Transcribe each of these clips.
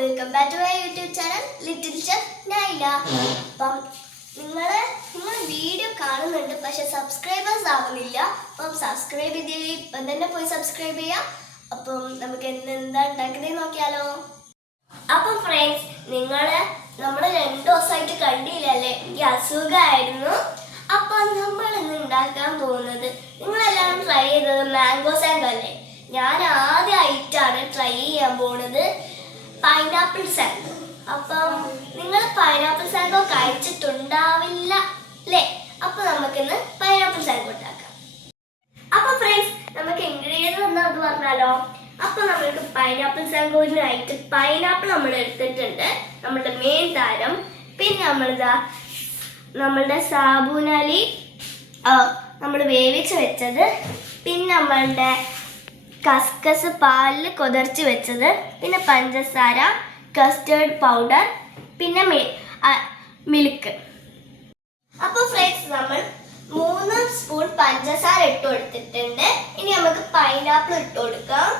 Welcome back to my YouTube channel little chef Naila. അപ്പം നിങ്ങൾ video കാണുന്നുണ്ട്, പക്ഷെ സബ്സ്ക്രൈബേഴ്സ് ആവുന്നില്ല. അപ്പം സബ്സ്ക്രൈബ് ചെയ്ത് ഇപ്പം തന്നെ പോയി സബ്സ്ക്രൈബ് ചെയ്യാം. അപ്പം നമുക്ക് എന്താ ഉണ്ടാക്കുന്നത് നോക്കിയാലോ. അപ്പം ഫ്രണ്ട്സ്, നമ്മൾ 2 ദിവസമായിട്ട് കണ്ടില്ലല്ലേ, എനിക്ക് അസുഖമായിരുന്നു. അപ്പം നമ്മൾ ഇന്ന് ഉണ്ടാക്കാൻ പോകുന്നത്, നിങ്ങളെല്ലാവരും ട്രൈ ചെയ്തത് മാംഗോ സാങ്കോ അല്ലേ? ഞാൻ ആദ്യമായിട്ടാണ് ട്രൈ ചെയ്യാൻ പോകുന്നത് പൈനാപ്പിൾ സാങ്കോ. അപ്പം നിങ്ങൾ പൈനാപ്പിൾ സാങ്കോ കഴിച്ചിട്ടുണ്ടാവില്ല അല്ലേ? അപ്പം നമുക്കിന്ന് പൈനാപ്പിൾ സാങ്കോ ഉണ്ടാക്കാം. അപ്പം ഫ്രണ്ട്സ്, നമുക്ക് ഇൻഗ്രീഡിയൻസ് എന്താണെന്ന് പറഞ്ഞാലോ. അപ്പം നമ്മൾക്ക് പൈനാപ്പിൾ സാങ്കോയിനായിട്ട് പൈനാപ്പിൾ നമ്മൾ എടുത്തിട്ടുണ്ട്, നമ്മളുടെ മെയിൻ താരം. പിന്നെ നമ്മളുടെ സാബൂനരി നമ്മൾ വേവിച്ച് വെച്ചത്, പിന്നെ നമ്മളുടെ കസ്കസ് പാലിൽ കുതിർച്ച് വെച്ചത്, പിന്നെ പഞ്ചസാര, കസ്റ്റേർഡ് പൗഡർ, പിന്നെ മിൽക്ക്. അപ്പോൾ ഫ്രണ്ട്സ്, നമ്മൾ 3 സ്പൂൺ പഞ്ചസാര ഇട്ട് കൊടുത്തിട്ടുണ്ട്. ഇനി നമുക്ക് പൈനാപ്പിൾ ഇട്ട് കൊടുക്കാം.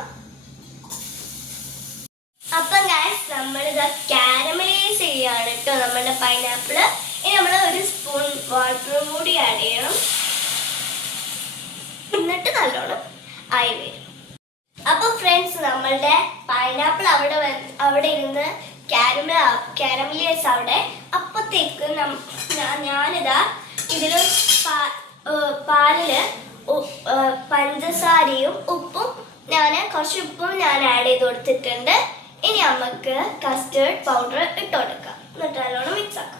അപ്പം ഗൈസ്, നമ്മളിത് കാരമലൈസ് ചെയ്യാണ് കേട്ടോ നമ്മളുടെ പൈനാപ്പിള്. ഇനി നമ്മൾ 1 സ്പൂൺ വാട്ടറും കൂടി ആഡ് ചെയ്യണം, എന്നിട്ട് നല്ലോണം ആയി വരും. അപ്പൊ ഫ്രണ്ട്സ്, നമ്മളുടെ പൈനാപ്പിൾ അവിടെ ഇരുന്ന് കാരമലൈസ് അവിടെ. അപ്പത്തേക്ക് ഞാനിതാ ഇതിൽ പാലില് പഞ്ചസാരയും ഉപ്പും കുറച്ച് ഉപ്പും ഞാൻ ആഡ് ചെയ്ത് കൊടുത്തിട്ടുണ്ട്. ഇനി നമുക്ക് കസ്റ്റേർഡ് പൗഡർ ഇട്ട് കൊടുക്കാം, എന്നിട്ട് നല്ലോണം മിക്സ് ആക്കാം.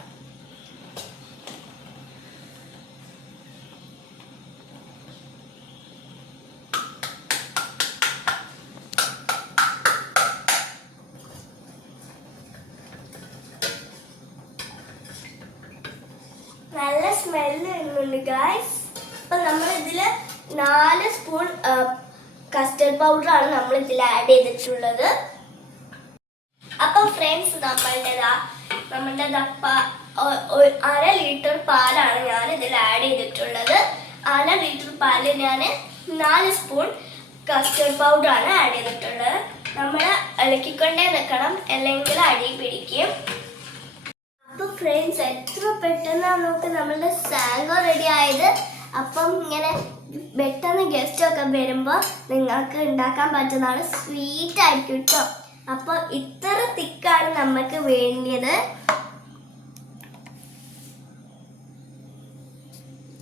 നല്ല സ്മെല്ല് വരുന്നുണ്ട് ഗൈസ്. അപ്പം നമ്മൾ ഇതിൽ 4 സ്പൂൺ കസ്റ്റേർഡ് പൗഡറാണ് നമ്മൾ ഇതിൽ ആഡ് ചെയ്തിട്ടുള്ളത്. അപ്പം ഫ്രണ്ട്സ്, നമ്മളുടെ 1/2 ലിറ്റർ പാലാണ് ഞാൻ ഇതിൽ ആഡ് ചെയ്തിട്ടുള്ളത്. 1/2 ലിറ്റർ പാലിൽ ഞാൻ 4 സ്പൂൺ കസ്റ്റേർഡ് പൗഡറാണ് ആഡ് ചെയ്തിട്ടുള്ളത്. നമ്മൾ ഇളക്കിക്കൊണ്ടേ നിൽക്കണം, അല്ലെങ്കിൽ അടി പിടിക്കും. അപ്പോൾ ഫ്രണ്ട്സ്, എത്ര പെട്ടെന്നാണ് നമുക്ക് നമ്മളുടെ സാങ്കോ റെഡി ആയത്. അപ്പം ഇങ്ങനെ പെട്ടെന്ന് ഗസ്റ്റ് ഒക്കെ വരുമ്പോൾ നിങ്ങൾക്ക് ഉണ്ടാക്കാൻ പറ്റുന്നതാണ്. സ്വീറ്റ് ആയിരിക്കും കേട്ടോ. അപ്പോൾ ഇത്ര തിക്കാണ് നമുക്ക് വേണ്ടിയത്.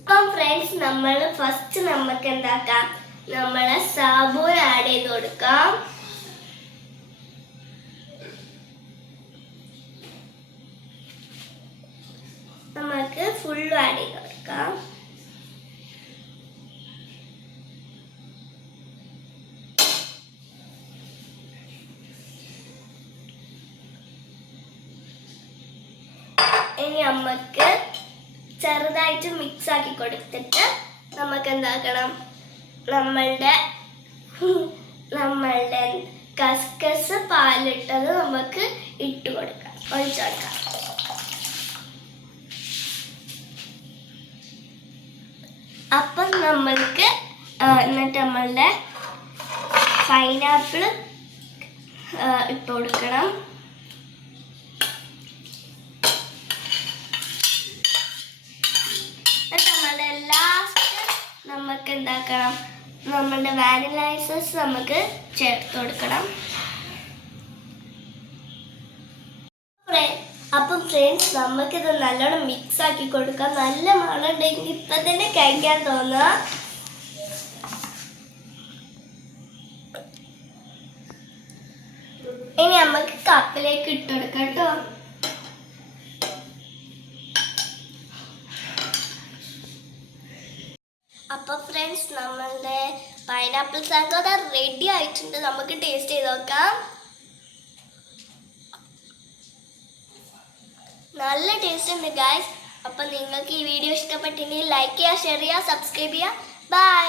അപ്പം ഫ്രണ്ട്സ്, നമ്മൾ ഫസ്റ്റ് നമുക്ക് എന്താക്കാം, നമ്മൾ സാബൂൻ ആഡ് ചെയ്ത് കൊടുക്കാം. നമുക്ക് ഫുള്ള് ആഡ് ചെയ്ത് കൊടുക്കാം. ഇനി നമുക്ക് ചെറുതായിട്ട് മിക്സ് ആക്കി കൊടുത്തിട്ട് നമുക്ക് എന്താക്കണം, നമ്മളുടെ കസ്കസ് പാലിട്ടത് നമുക്ക് ഇട്ട് കൊടുക്കാം, ഒഴിച്ചു കൊടുക്കാം. അപ്പം നമ്മൾക്ക് എന്നിട്ട് നമ്മളുടെ പൈനാപ്പിൾ ഇട്ട് കൊടുക്കണം. എന്നിട്ട് നമ്മളുടെ ലാസ്റ്റ് നമുക്ക് എന്താക്കണം, നമ്മളുടെ വാനില എസൻസ് നമുക്ക് ചേർത്ത് കൊടുക്കണം. അപ്പം ഫ്രണ്ട്സ്, നമുക്കിത് നല്ലോണം മിക്സ് ആക്കി കൊടുക്കാം. നല്ല മണം ഉണ്ടെങ്കിൽ ഇപ്പം തന്നെ കഴിക്കാൻ തോന്നുക. ഇനി നമുക്ക് കപ്പിലേക്ക് ഇട്ട് കൊടുക്കാം കേട്ടോ. അപ്പൊ ഫ്രണ്ട്സ്, നമ്മളുടെ പൈനാപ്പിൾ സാങ്കോ റെഡി ആയിട്ടുണ്ട്. നമുക്ക് ടേസ്റ്റ് ചെയ്ത് നോക്കാം. നല്ല ടേസ്റ്റ് ഉണ്ട് ഗൈസ്. അപ്പം നിങ്ങൾക്ക് ഈ വീഡിയോ ഇഷ്ടപ്പെട്ടെങ്കിൽ ലൈക്ക് ചെയ്യുക, ഷെയർ ചെയ്യുക, സബ്സ്ക്രൈബ് ചെയ്യുക. ബൈ.